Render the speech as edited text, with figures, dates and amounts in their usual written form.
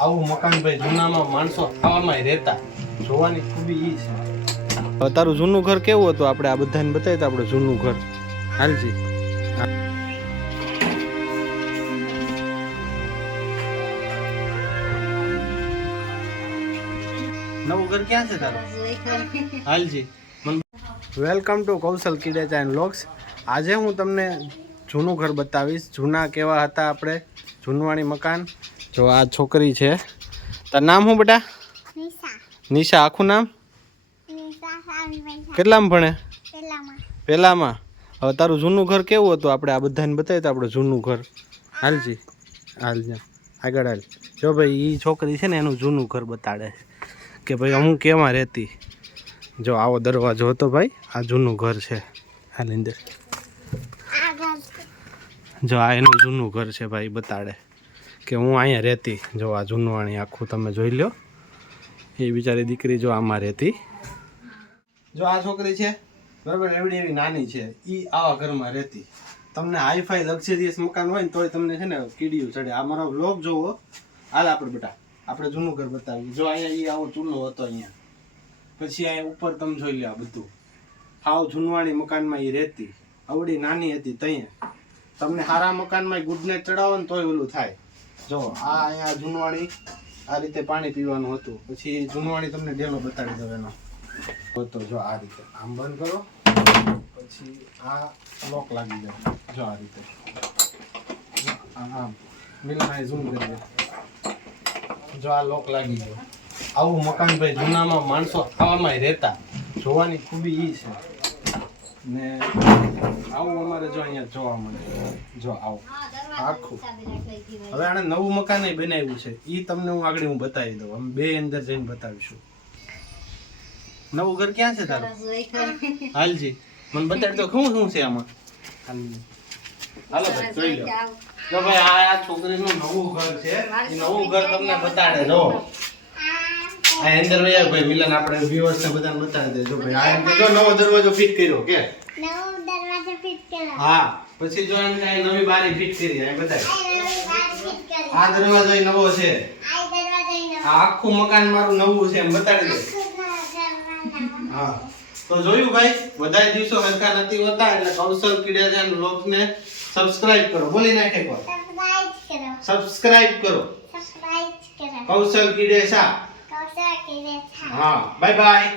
આવું મકાન ભાઈ જૂનામાં માણસો આવામાં રહેતા જોવાની ખૂબી ઈ છે. તારું જૂનું ઘર કેવું હતું? આપણે આ બધાને બતાવી તો આપણે જૂનું ઘર હાલજી. નવું ઘર ક્યાં છે તારું? હાલજી. Welcome to Kaushal Kidecha and vlogs. આજે હું તમને જૂનું ઘર બતાવીશ. જૂના કેવા હતા આપણે, જૂનવાણી મકાન. જો આ છોકરી છે. તાર નામ શું બેટા? નિશા. આખું નામ? કેટલામાં ભણે? પહેલામાં. હવે તારું જૂનું ઘર કેવું હતું? આપણે આ બધાને બતાવીએ તો આપણે જૂનું ઘર હાલજી. હાલજી આગળ હાલ. જો ભાઈ એ છોકરી છે ને એનું જૂનું ઘર બતાડે કે ભાઈ હું કેમાં રહેતી. જો આવો દરવાજો હતો ભાઈ, આ જૂનું ઘર છે. હાલ અંદર જો આ એનું જૂનું ઘર છે ભાઈ, બતાડે કે હું અહીંયા રહેતી. જો આ જૂનવાણી આખું તમે જોઈ લો. એ બિચારી દીકરી જો આમાં રહેતી. જો આ છોકરી છે બરાબર, એવડી એવી નાની છે, એ આવા ઘરમાં રહેતી. તમને હાઈફાઈ લક્ઝરિયસ મકાન હોય ને તોય તમને છે ને કીડીયું ચડે. આ મારો વ્લોગ જોવો. હાલ આપણે બેટા આપણે જૂનું ઘર બતાવીએ. જો અહીંયા એ આવો ચૂલો હતો અહીંયા. પછી અહીંયા ઉપર તમે જોઈ લો આ બધું. હાવ જૂનવાણી મકાનમાં એ રહેતી. આવડી નાની હતી ત્યાં. તમને સારા મકાનમાં ગુડ નાઇટ ચડાવો ને તોય ઓલું થાય. જો આ અહીંયા જૂનવાણી આ રીતે પાણી પીવાનું હતું. પછી જૂનવાણી તમને ડેલો બતાવી દો એનો તો. જો આ રીતે આમ બંધ કરો, પછી આ લોક લાગી જાય. જો આ રીતે આમ મિલના ઝૂમ કરી દે. જો આ લોક લાગી ગયો. આવું મકાન ભાઈ જૂનામાં માણસો આવામાં રહેતા જોવાની ખૂબી ઈ છે ને. આવું અમારે જો અહીંયા જોવા મળે. જો આવું આખું. હવે આને નવું મકાન બનાવ્યું છે, ઈ તમને હું આગળ બતાવી દઉં. અમે બે અંદર જઈને બતાવીશું. નવું ઘર ક્યાં છે તારું? હાલજી મને બતાવી દો. શું છે આમાં? હાલો ભાઈ જોઈ લો. જો ભાઈ આ છોકરીનું નવું ઘર છે. એ નવું ઘર તમને બતાડે. જો આ અંદર ભાઈ મિલન આપણે વ્યુઅર્સ ને બધાને બતાવી દેજો ભાઈ. આ એમ જો નવો દરવાજો ફિટ કર્યો કે નવો દરવાજો ફિટ કર્યો. હા પછી જો એને આ નવી બારી ફિટ કરી. આ બતાય આ દરવાજો નવો છે. આ આખું મકાન મારું નવું છે એમ બતાડી દે. હા તો જોયું ભાઈ, વધારે દિવસો હરખા નથી હોતા એટલે કૌશલ કિડેચા એન્ડ વ્લોગ્સ ને સબસ્ક્રાઇબ કરો. બોલી નાખે કો સબસ્ક્રાઇબ કરો. કૌશલ કિડેચા. હા બાય બાય.